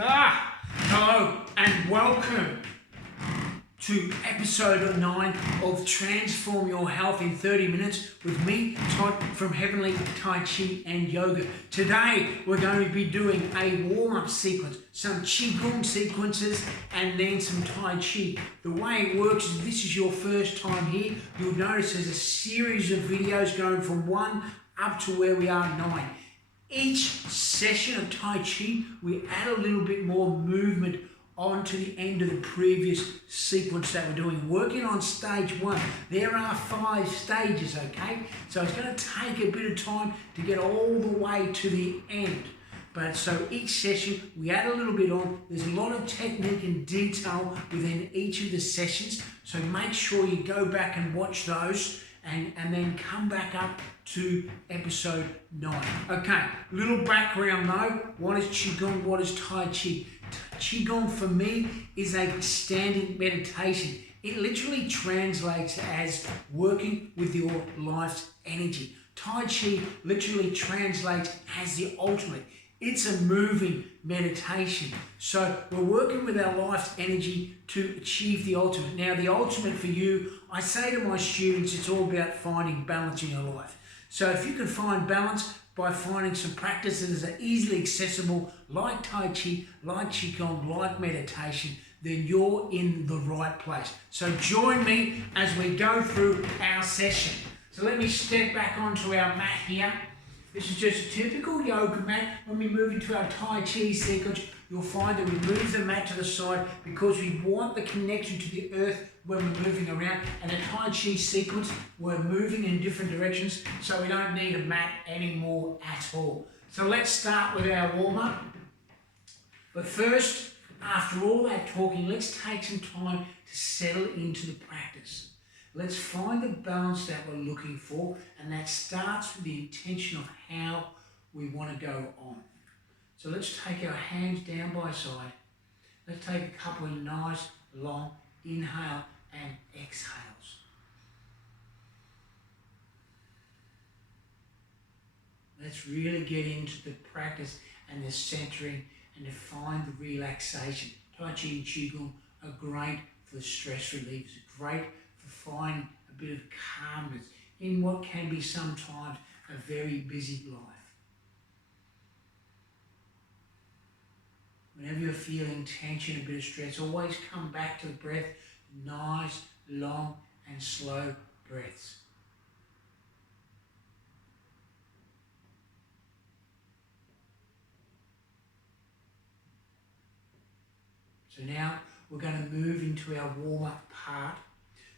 Hello and welcome to episode 9 of Transform Your Health in 30 Minutes with me, Todd from Heevanlee, Tai Chi and Yoga. Today we're going to be doing a warm-up sequence, some Qigong sequences and then some Tai Chi. The way it works is, if this is your first time here, you'll notice there's a series of videos going from 1 up to where we are 9. Each session of Tai Chi, we add a little bit more movement onto the end of the previous sequence that we're doing. Working on stage 1, there are 5 stages, okay? So it's going to take a bit of time to get all the way to the end. But so each session, we add a little bit on. There's a lot of technique and detail within each of the sessions. So make sure you go back and watch those. And then come back up to episode 9. Okay, little background though. What is Qigong? What is Tai Chi? Qigong for me is a standing meditation. It literally translates as working with your life's energy. Tai Chi literally translates as the ultimate. It's a moving meditation. So we're working with our life's energy to achieve the ultimate. Now the ultimate for you, I say to my students, it's all about finding balance in your life. So if you can find balance by finding some practices that are easily accessible, like Tai Chi, like Qigong, like meditation, then you're in the right place. So join me as we go through our session. So let me step back onto our mat here. This is just a typical yoga mat. When we move into our Tai Chi sequence, you'll find that we move the mat to the side because we want the connection to the earth when we're moving around. And a Tai Chi sequence, we're moving in different directions, so we don't need a mat anymore at all. So let's start with our warm-up. But first, after all that talking, let's take some time to settle into the practice. Let's find the balance that we're looking for, and that starts with the intention of how we want to go on. So let's take our hands down by side. Let's take a couple of nice long inhale and exhales. Let's really get into the practice and the centering and to find the relaxation. Tai Chi and Qigong are great for the stress relievers, great for finding a bit of calmness in what can be sometimes a very busy life. Whenever you're feeling tension, a bit of stress, always come back to the breath. Nice, long and slow breaths. So now we're going to move into our warm-up part.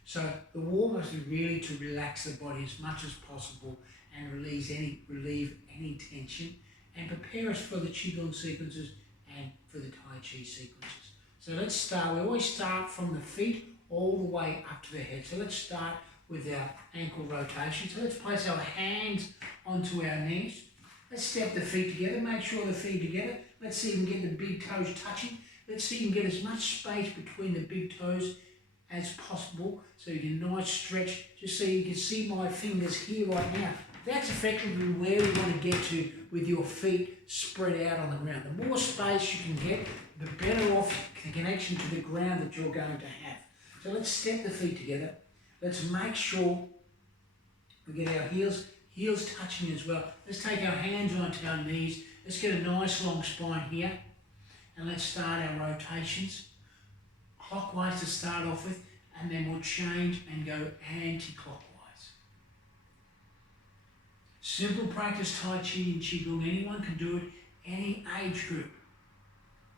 So the warm-up is really to relax the body as much as possible and relieve any tension and prepare us for the Qigong sequences and for the Tai Chi sequences. So let's start. We always start from the feet all the way up to the head. So let's start with our ankle rotation. So let's place our hands onto our knees. Let's step the feet together. Make sure the feet are together. Let's see if we can get the big toes touching. Let's see if we can get as much space between the big toes as possible, so you can nice stretch, just so you can see my fingers here right now. That's effectively where we want to get to with your feet spread out on the ground. The more space you can get, the better off the connection to the ground that you're going to have. So let's step the feet together. Let's make sure we get our heels touching as well. Let's take our hands onto our knees. Let's get a nice long spine here. And let's start our rotations. Clockwise to start off with, and then we'll change and go anti-clockwise. Simple practice, Tai Chi and Qigong. Anyone can do it, any age group.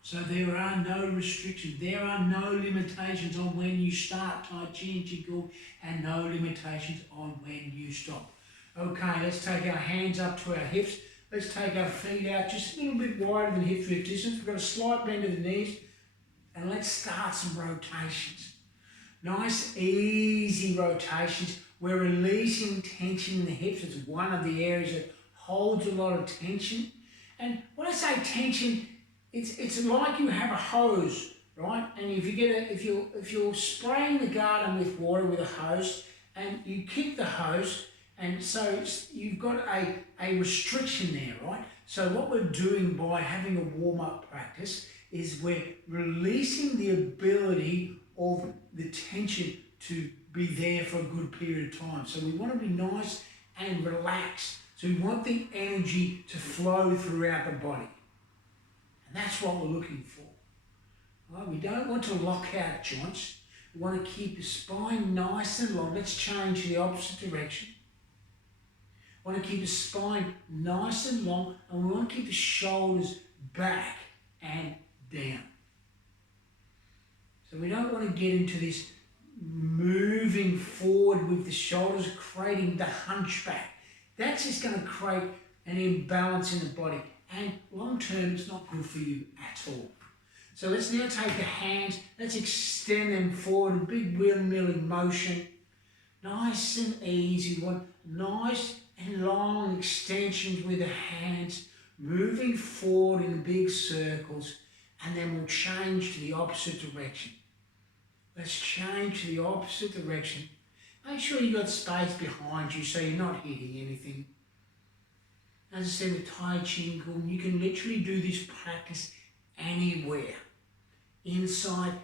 So there are no restrictions. There are no limitations on when you start Tai Chi and Qigong, and no limitations on when you stop. Okay, let's take our hands up to our hips. Let's take our feet out just a little bit wider than hip width distance. We've got a slight bend of the knees. And let's start some rotations. Nice, easy rotations. We're releasing tension in the hips. It's one of the areas that holds a lot of tension. And when I say tension, it's like you have a hose, right? And if you're spraying the garden with water with a hose, and you kick the hose, and so you've got a restriction there, right? So what we're doing by having a warm-up practice is we're releasing the ability of the tension to be there for a good period of time. So we want to be nice and relaxed. So we want the energy to flow throughout the body. And that's what we're looking for. Right? We don't want to lock out joints. We want to keep the spine nice and long. Let's change to the opposite direction. We want to keep the spine nice and long, and we want to keep the shoulders back and down. So we don't want to get into this moving forward with the shoulders, creating the hunchback. That's just going to create an imbalance in the body, and long term it's not good for you at all. So let's now take the hands, let's extend them forward, a big windmilling motion, nice and easy. We want nice and long extensions with the hands, moving forward in big circles, and then we'll change to the opposite direction. Let's change to the opposite direction. Make sure you've got space behind you so you're not hitting anything. As I said with Tai Chi and Gong, you can literally do this practice anywhere. Inside,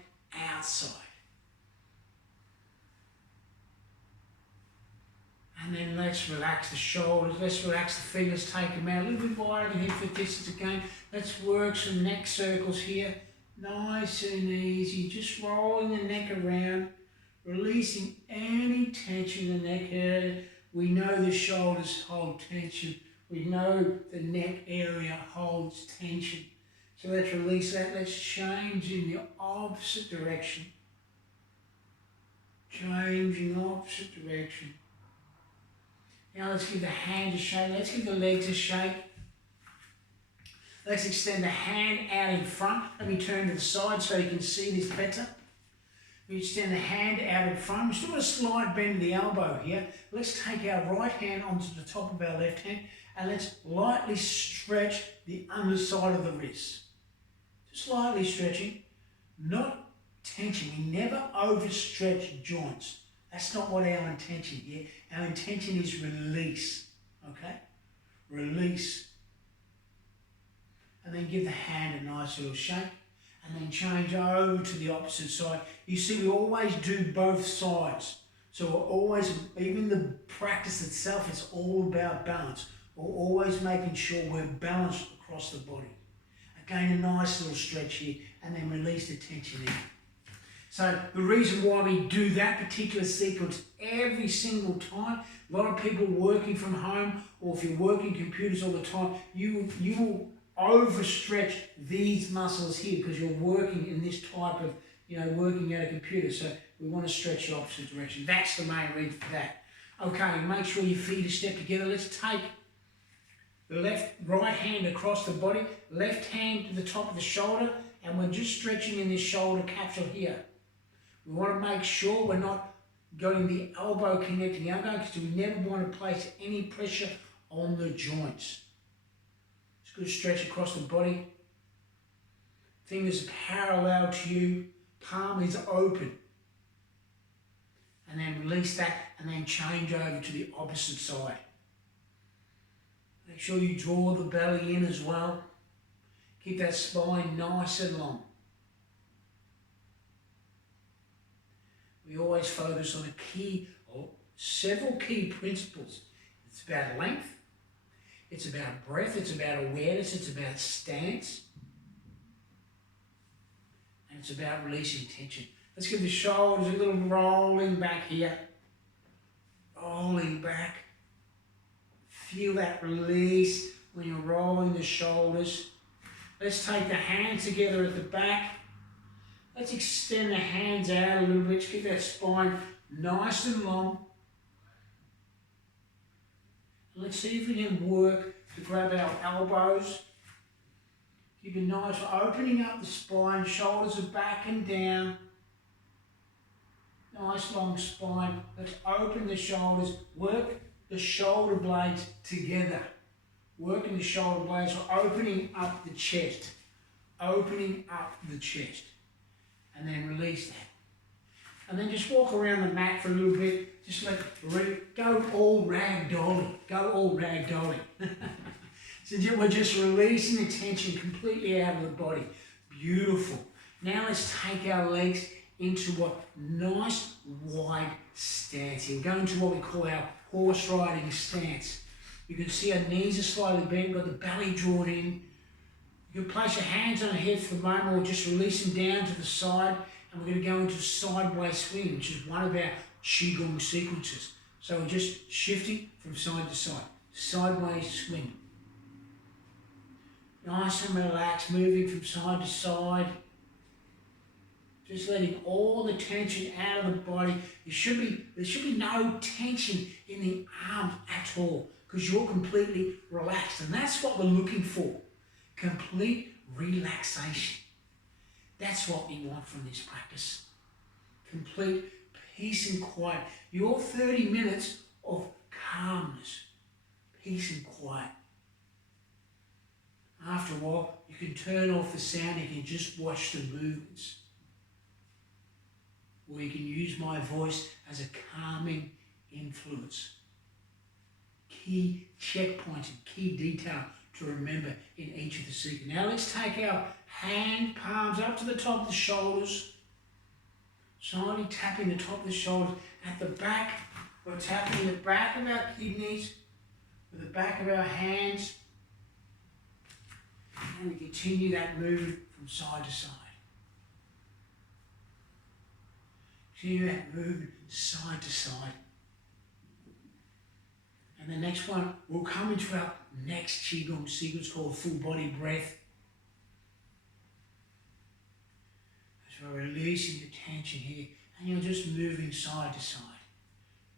outside. And then let's relax the shoulders, let's relax the feet, let's take them out a little bit wider than hip for distance again. Let's work some neck circles here. Nice and easy, just rolling the neck around, releasing any tension in the neck area. We know the shoulders hold tension. We know the neck area holds tension. So let's release that. Let's change in the opposite direction. Change in the opposite direction. Now let's give the hand a shake. Let's give the legs a shake. Let's extend the hand out in front. Let me turn to the side so you can see this better. We extend the hand out in front. We've still got a slight bend of the elbow here. Let's take our right hand onto the top of our left hand and let's lightly stretch the underside of the wrist. Just lightly stretching, not tension. We never overstretch joints. That's not what our intention here. Our intention is release, okay? Release. And then give the hand a nice little shake. And then change over to the opposite side. You see, we always do both sides. So we're always, even the practice itself, it's all about balance. We're always making sure we're balanced across the body. Again, a nice little stretch here, and then release the tension in. So the reason why we do that particular sequence every single time, a lot of people working from home, or if you're working computers all the time, you will overstretch these muscles here because you're working in this type of, working at a computer. So we want to stretch the opposite direction. That's the main reason for that. Okay, make sure your feet are stepped together. Let's take the right hand across the body, left hand to the top of the shoulder, and we're just stretching in this shoulder capsule here. We want to make sure we're not getting the elbow connecting the elbow because we never want to place any pressure on the joints. Just good stretch across the body. Fingers parallel to you, palm is open. And then release that and then change over to the opposite side. Make sure you draw the belly in as well. Keep that spine nice and long. We always focus on several key principles. It's about length, it's about breath, it's about awareness, it's about stance, and it's about releasing tension. Let's give the shoulders a little rolling back here. Rolling back. Feel that release when you're rolling the shoulders. Let's take the hands together at the back. Let's extend the hands out a little bit. Just keep that spine nice and long. Let's see if we can work to grab our elbows. Keep it nice, opening up the spine. Shoulders are back and down. Nice long spine. Let's open the shoulders. Work the shoulder blades together. Working the shoulder blades, so opening up the chest. Opening up the chest. And then release that. And then just walk around the mat for a little bit. Just go all ragdolly. Go all ragdolly. So we're just releasing the tension completely out of the body. Beautiful. Now let's take our legs into a nice wide stance here. We're going to what we call our horse riding stance. You can see our knees are slightly bent, we've got the belly drawn in. You can place your hands on our head for a moment or just release them down to the side, and we're going to go into a sideways swing, which is one of our Qigong sequences. So we're just shifting from side to side. Sideways swing. Nice and relaxed, moving from side to side. Just letting all the tension out of the body. There should be no tension in the arms at all because you're completely relaxed. And that's what we're looking for. Complete relaxation. That's what we want from this practice. Complete peace and quiet. Your 30 minutes of calmness, peace and quiet. After a while, you can turn off the sound, you can just watch the movements. Or you can use my voice as a calming influence. Key checkpoints and key detail to remember in each of the sequences. Now let's take our hand palms up to the top of the shoulders. Slowly tapping the top of the shoulders. At the back, we're tapping the back of our kidneys with the back of our hands. And we continue that movement from side to side. Continue that movement side to side. And the next one, we'll come into our next Qigong sequence called full body breath. So we're releasing the tension here, and you're just moving side to side.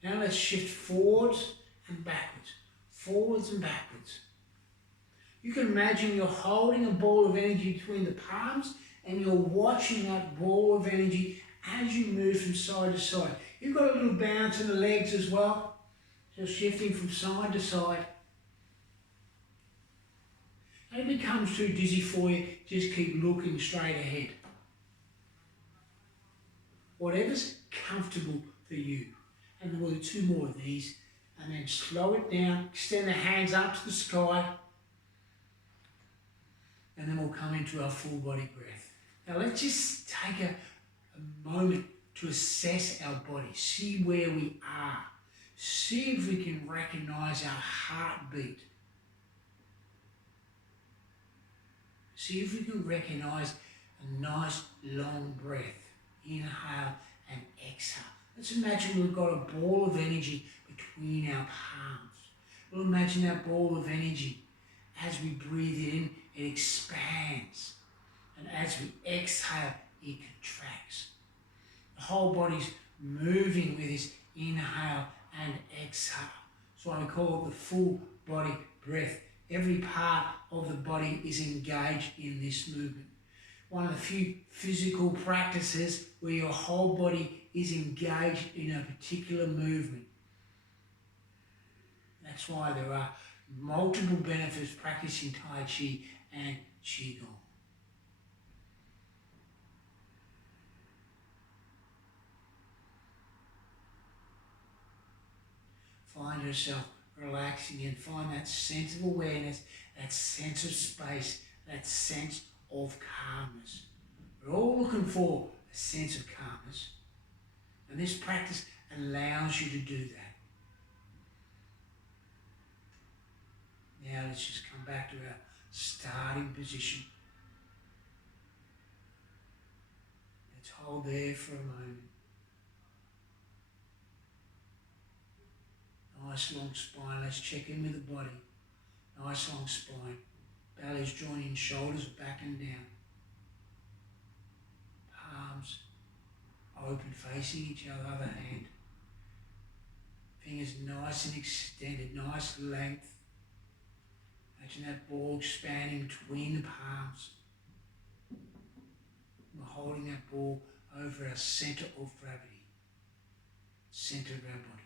Now let's shift forwards and backwards. Forwards and backwards. You can imagine you're holding a ball of energy between the palms and you're watching that ball of energy as you move from side to side. You've got a little bounce in the legs as well. Just shifting from side to side. And if it becomes too dizzy for you, just keep looking straight ahead. Whatever's comfortable for you. And we'll do 2 more of these. And then slow it down. Extend the hands up to the sky. And then we'll come into our full body breath. Now let's just take a moment to assess our body. See where we are. See if we can recognize our heartbeat. See if we can recognize a nice long breath. Inhale and exhale. Let's imagine we've got a ball of energy between our palms. We'll imagine that ball of energy. As we breathe in, it expands. And as we exhale, it contracts. The whole body's moving with this inhale and exhale. So I call it the full body breath. Every part of the body is engaged in this movement. One of the few physical practices where your whole body is engaged in a particular movement. That's why there are multiple benefits practicing Tai Chi and Qigong. Find yourself relaxing and find that sense of awareness, that sense of space, that sense of calmness. We're all looking for a sense of calmness, and this practice allows you to do that. Now let's just come back to our starting position. Let's hold there for a moment. Nice long spine. Let's check in with the body. Nice long spine. Belly's drawn in, shoulders back and down. Palms open, facing each other hand. Fingers nice and extended, nice length. Imagine that ball expanding between the palms. We're holding that ball over our center of gravity, center of our body.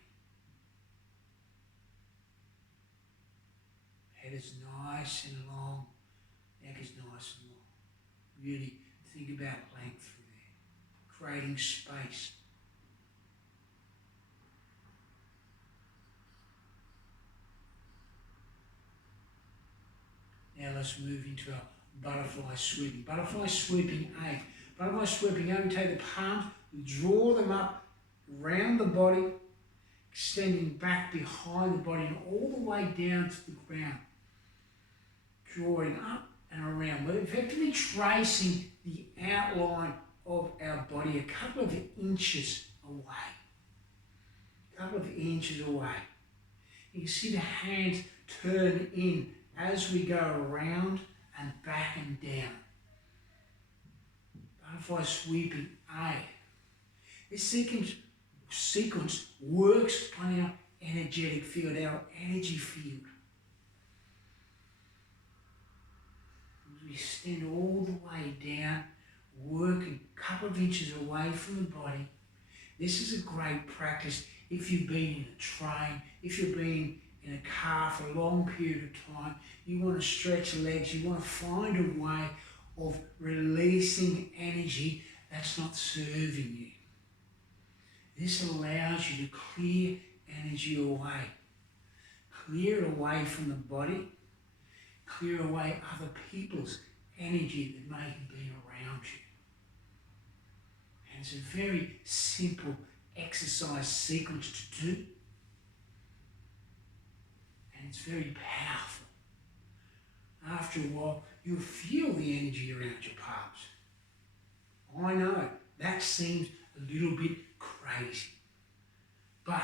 Head is nice and long, neck is nice and long. Really think about length through there, creating space. Now let's move into our butterfly sweeping. Butterfly sweeping A. Butterfly sweeping A, we take the palms, we draw them up around the body, extending back behind the body and all the way down to the ground. Drawing up and around. We're effectively tracing the outline of our body a couple of inches away. A couple of inches away. You can see the hands turn in as we go around and back and down. Butterfly sweeping A. This sequence works on our energetic field, our energy field. As we extend all the way down, working a couple of inches away from the body. This is a great practice if you've been in a train, if you've been in a car for a long period of time, you want to stretch legs, you want to find a way of releasing energy that's not serving you. This allows you to clear energy away. Clear it away from the body, clear away other people's energy that may have been around you. And it's a very simple exercise sequence to do. And it's very powerful. After a while, you'll feel the energy around your palms. I know, that seems a little bit crazy. But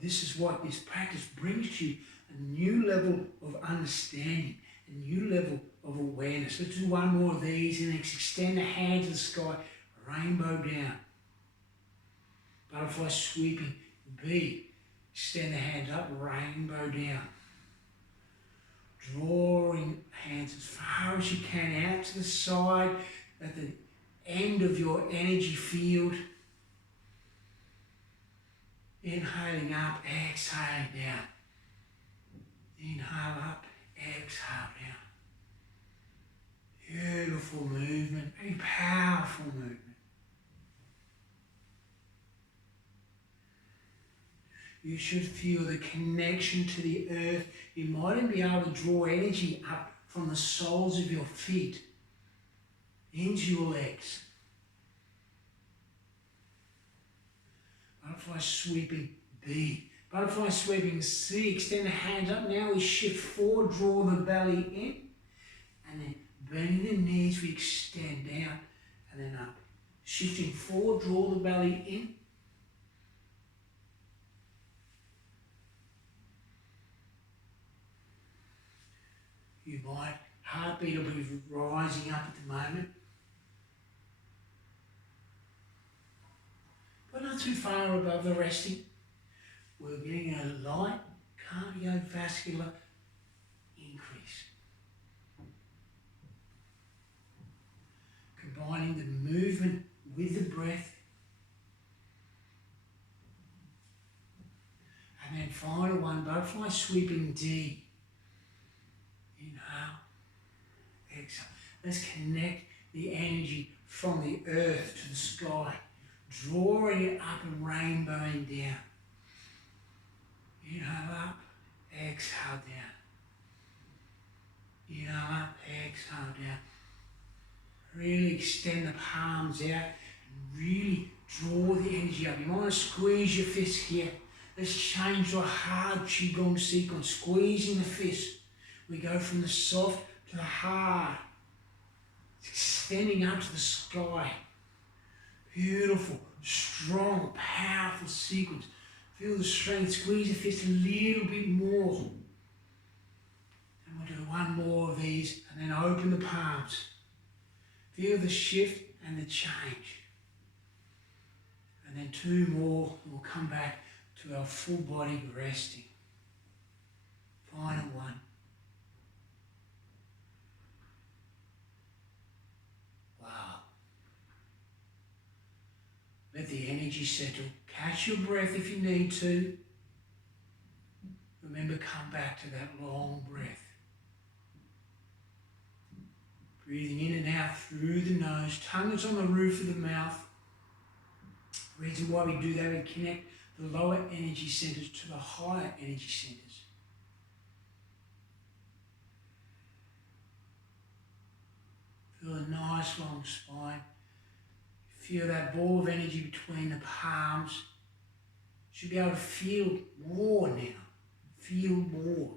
this is what this practice brings to you, a new level of understanding, a new level of awareness. Let's do one more of these and then extend the hands to the sky, rainbow down. Butterfly sweeping B. Extend the hands up, rainbow down. Drawing hands as far as you can out to the side at the end of your energy field. Inhaling up, exhaling down. Inhale up, exhale down. Beautiful movement, very powerful movement. You should feel the connection to the earth. You might even be able to draw energy up from the soles of your feet into your legs. Butterfly sweeping B. Butterfly sweeping C. Extend the hands up. Now we shift forward, draw the belly in, and then bending the knees, we extend down and then up. Shifting forward, draw the belly in. You might, heartbeat will be rising up at the moment. But not too far above the resting. We're getting a light cardiovascular increase. Combining the movement with the breath. And then final one, butterfly sweeping D. Inhale, exhale. Let's connect the energy from the earth to the sky, drawing it up and rainbowing down. Inhale up, exhale down. Inhale up, exhale down. Really extend the palms out and really draw the energy up. You want to squeeze your fist here. Let's change to a hard Qigong sequence, squeezing the fist. We go from the soft to the hard, extending up to the sky. Beautiful, strong, powerful sequence. Feel the strength, squeeze the fist a little bit more. And we'll do one more of these and then open the palms. Feel the shift and the change. And then two more, and we'll come back to our full body resting. Final one. Let the energy settle. Catch your breath if you need to. Remember, come back to that long breath. Breathing in and out through the nose. Tongue is on the roof of the mouth. The reason why we do that, we connect the lower energy centers to the higher energy centers. nice long spine. Feel that ball of energy between the palms. Should be able to feel more now. Feel more.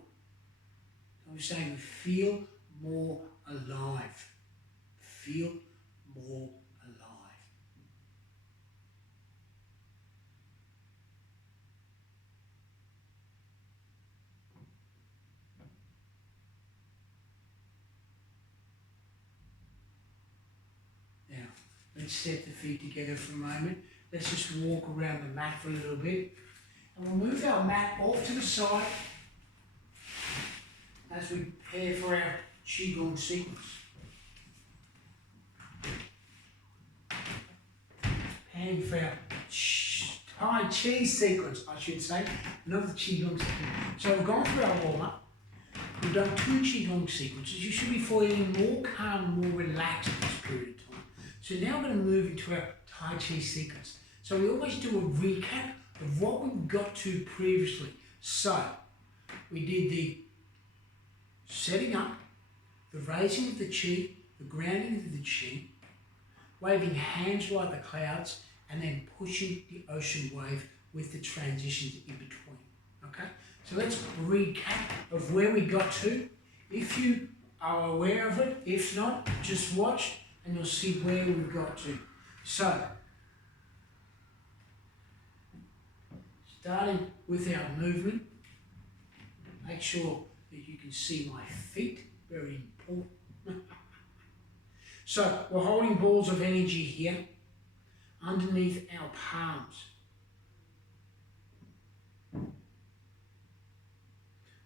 I'm saying feel more alive. Feel more alive. Now, let's set the feet together for a moment. Let's just walk around the mat for a little bit. And we'll move our mat off to the side as we prepare for our Qigong sequence. Preparing for our Tai Chi sequence, I should say, not the Qigong sequence. So we've gone through our warm-up. We've done 2 Qigong sequences. You should be feeling more calm, more relaxed at this period of time. So now we're going to move into our Tai Chi sequence. So we always do a recap of what we've got to previously. So we did the setting up, the raising of the chi, the grounding of the chi, waving hands like the clouds, and then pushing the ocean wave with the transitions in between. Okay? So let's recap of where we got to. If you are aware of it, if not, just watch and you'll see where we've got to. So, starting with our movement, make sure that you can see my feet, very important. So, we're holding balls of energy here underneath our palms.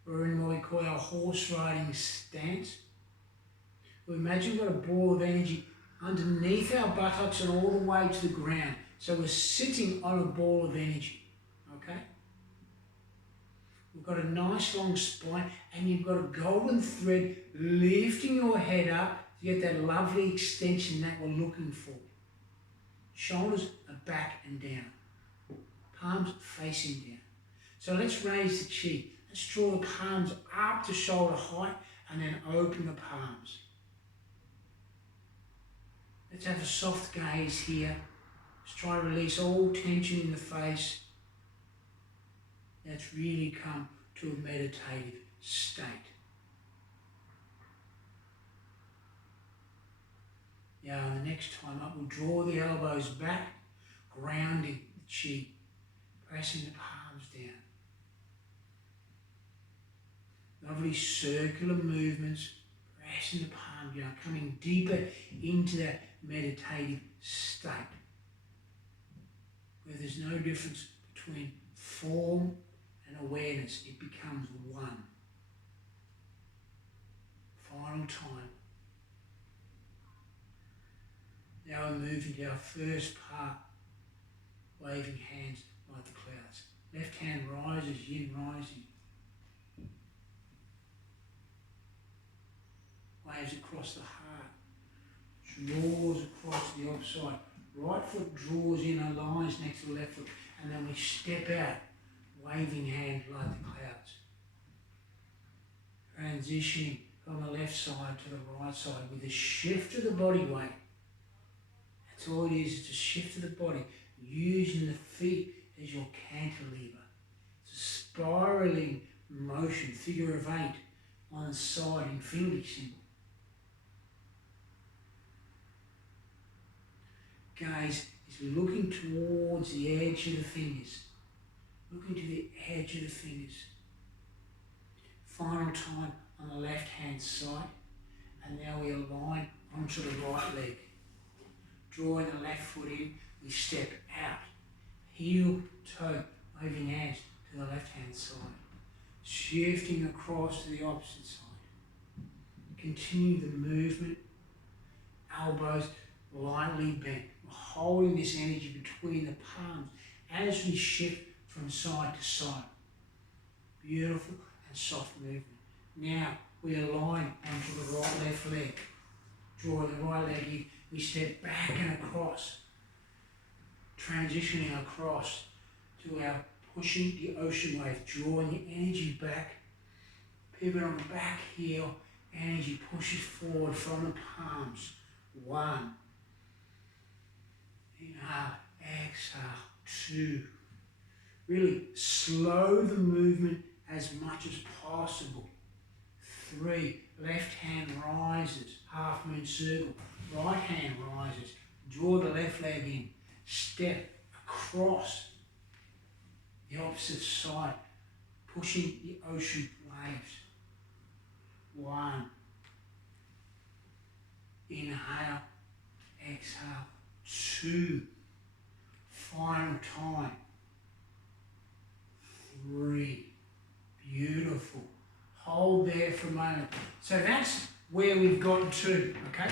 We're in what we call our horse riding stance. We imagine we've got a ball of energy underneath our buttocks and all the way to the ground. So we're sitting on a ball of energy, okay? We've got a nice long spine and you've got a golden thread lifting your head up to get that lovely extension that we're looking for. Shoulders are back and down. Palms facing down. So let's raise the chi. Let's draw the palms up to shoulder height and then open the palms. Let's have a soft gaze here. Let's try to release all tension in the face. Let's really come to a meditative state. Now, the next time up, we'll draw the elbows back, grounding the chi, pressing the palms down. Lovely circular movements, pressing the palm down, coming deeper into that meditative state, where there's no difference between form and awareness. It becomes one. Final time. Now we move into our first part, waving hands like the clouds. Left hand rises, yin rising. Waves across the heart, draws across the opposite. Right foot draws in, aligns next to the left foot, and then we step out, waving hand like the clouds. Transitioning from the left side to the right side with a shift of the body weight. That's all it is, it's a shift of the body, using the feet as your cantilever. It's a spiraling motion, figure of 8 on the side, infinity symbol. Gaze is looking towards the edge of the fingers. Looking to the edge of the fingers. Final time on the left hand side. And now we align onto the right leg. Drawing the left foot in, we step out. Heel, toe, waving hands to the left hand side. Shifting across to the opposite side. Continue the movement. Elbows lightly bent. Holding this energy between the palms as we shift from side to side. Beautiful and soft movement. Now we align onto the right left leg. Draw the right leg in. We step back and across. Transitioning across to our pushing the ocean wave. Drawing the energy back. Pivot on the back heel. Energy pushes forward from the palms. 1. Inhale, exhale, 2. Really slow the movement as much as possible. 3. Left hand rises, half moon circle. Right hand rises. Draw the left leg in. Step across the opposite side, pushing the ocean waves. 1. Inhale, exhale, 2. Final time. 3. Beautiful. Hold there for a moment. So that's where we've gotten to, okay?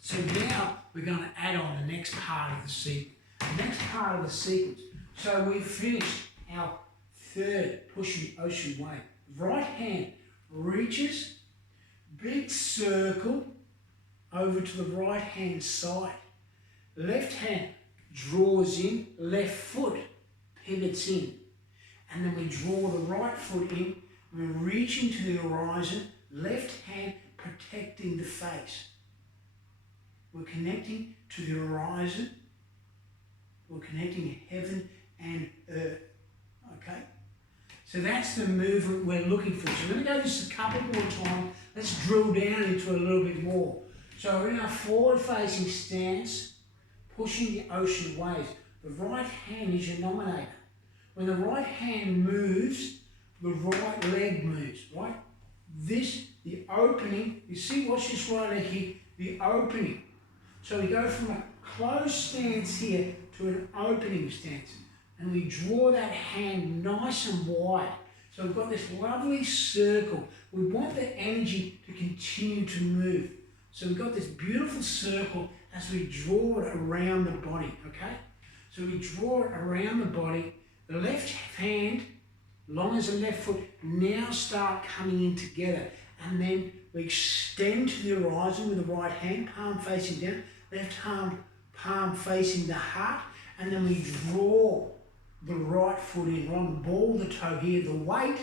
So now we're going to add on the next part of the sequence. The next part of the sequence. So we've finished our third pushing ocean wave. Right hand reaches, big circle over to the right hand side. Left hand draws in, left foot pivots in. And then we draw the right foot in, we're reaching to the horizon, left hand protecting the face. We're connecting to the horizon, we're connecting heaven and earth, okay? So that's the movement we're looking for. So we're going to go this a couple more times. Let's drill down into it a little bit more. So we're in our forward-facing stance, pushing the ocean waves. The right hand is your nominator. When the right hand moves, the right leg moves, right? This, the opening, you see, watch this right leg here, the opening. So we go from a closed stance here to an opening stance. And we draw that hand nice and wide. So we've got this lovely circle. We want the energy to continue to move. So we've got this beautiful circle as we draw it around the body, okay? So we draw it around the body. The left hand, long as the left foot, now start coming in together. And then we extend to the horizon with the right hand, palm facing down, left hand, palm facing the heart. And then we draw the right foot in. We're on the ball of the toe here. The weight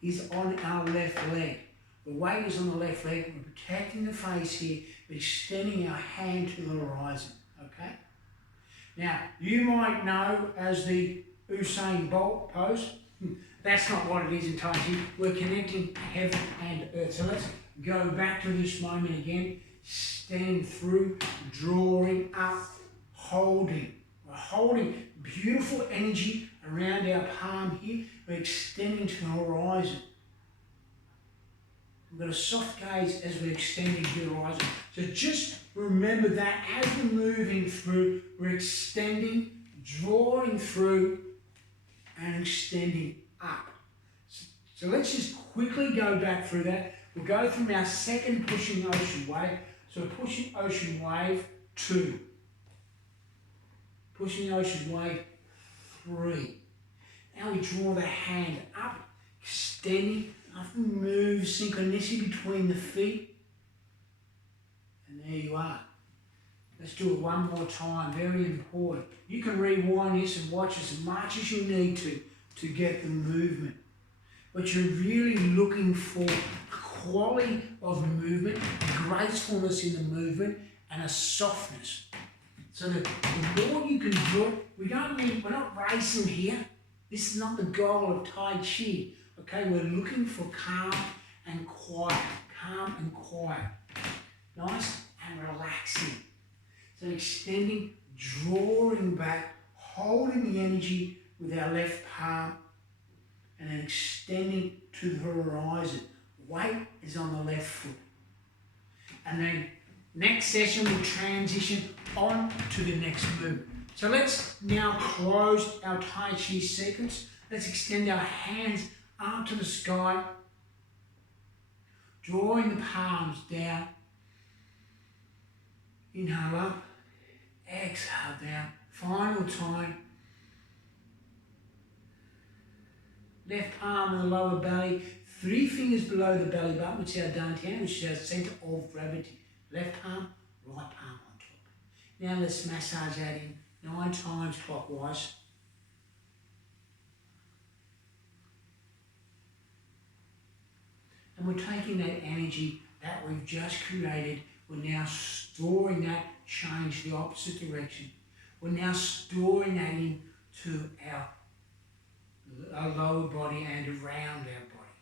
is on our left leg. The weight is on the left leg. We're protecting the face here. We're extending our hand to the horizon, okay? Now, you might know as the Usain Bolt pose. That's not what it is in Tai Chi. We're connecting heaven and earth. So let's go back to this moment again. Stand through, drawing up, holding. We're holding beautiful energy around our palm here. We're extending to the horizon. We've got a soft gaze as we're extending to the horizon. So just remember that as we're moving through, we're extending, drawing through, and extending up. So let's just quickly go back through that. We'll go from our second pushing ocean wave. So pushing ocean wave 2. Pushing ocean wave 3. Now we draw the hand up, extending. After we move, synchronicity between the feet. And there you are. Let's do it one more time, very important. You can rewind this and watch as much as you need to get the movement. But you're really looking for quality of movement, gracefulness in the movement, and a softness. So the more you can do it, we're not racing here. This is not the goal of Tai Chi. Okay, we're looking for calm and quiet. Calm and quiet. Nice and relaxing. So extending, drawing back, holding the energy with our left palm, and then extending to the horizon. Weight is on the left foot. And then next session we'll transition on to the next move. So let's now close our Tai Chi sequence. Let's extend our hands up to the sky, drawing the palms down. Inhale up, exhale down. Final time. Left palm on the lower belly, 3 fingers below the belly button, which is our dantian, which is our centre of gravity. Left palm, right palm on top. Now let's massage that in 9 times clockwise. And we're taking that energy that we've just created We're now storing that change the opposite direction. We're now storing that into our lower body and around our body.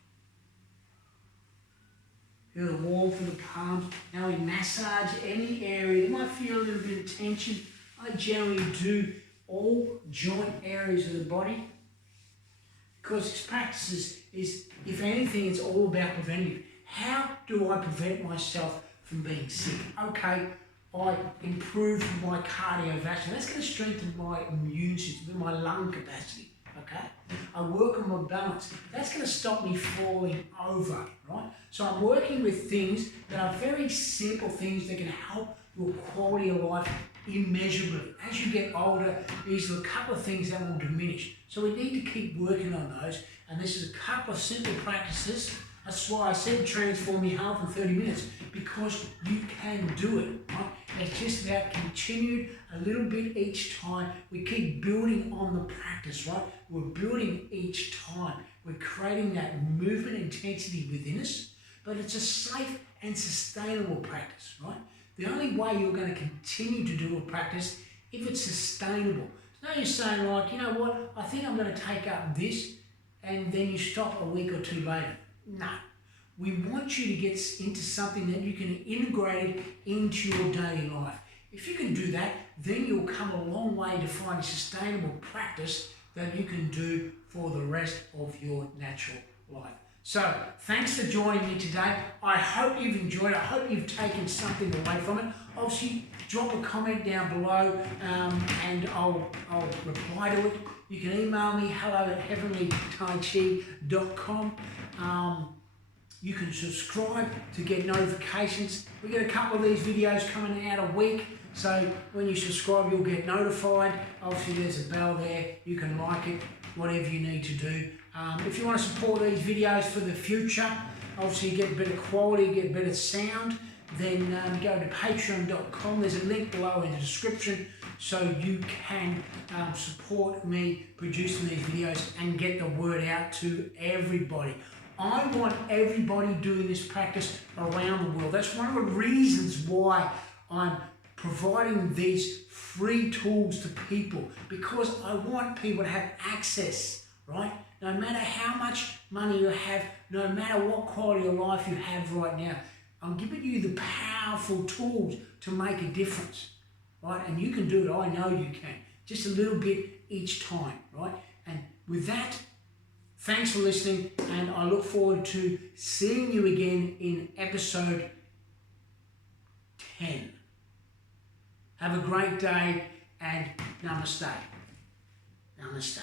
Feel the warmth of the palms. Now we massage any area. You might feel a little bit of tension. I generally do all joint areas of the body, because this practice is, if anything, it's all about preventative. How do I prevent myself from being sick? Okay, I improve my cardiovascular. That's going to strengthen my immune system, my lung capacity. Okay, I work on my balance. That's going to stop me falling over, right? So I'm working with things that are very simple things that can help your quality of life immeasurably. As you get older, these are a couple of things that will diminish. So we need to keep working on those. And this is a couple of simple practices. That's why I said transform your health in 30 minutes, because you can do it, right? It's just about continued a little bit each time. We keep building on the practice, right? We're building each time. We're creating that movement intensity within us, but it's a safe and sustainable practice, right? The only way you're going to continue to do a practice if it's sustainable. Now you're saying, like, you know what, I think I'm going to take up this, and then you stop a week or two later. No. We want you to get into something that you can integrate into your daily life. If you can do that, then you'll come a long way to find a sustainable practice that you can do for the rest of your natural life. So, thanks for joining me today. I hope you've enjoyed it. I hope you've taken something away from it. Obviously, drop a comment down below and I'll reply to it. You can email me, hello@heevanleetaichi.com. You can subscribe to get notifications. We get a couple of these videos coming out a week, so when you subscribe, you'll get notified. Obviously, there's a bell there. You can like it, whatever you need to do. If you want to support these videos for the future, obviously you get better quality, get better sound, then go to patreon.com. There's a link below in the description, so you can support me producing these videos and get the word out to everybody. I want everybody doing this practice around the world. That's one of the reasons why I'm providing these free tools to people, because I want people to have access, right? No matter how much money you have, no matter what quality of life you have right now, I'm giving you the powerful tools to make a difference, right? And you can do it. I know you can. Just a little bit each time, right? And with that, thanks for listening, and I look forward to seeing you again in episode 10. Have a great day, and namaste. Namaste.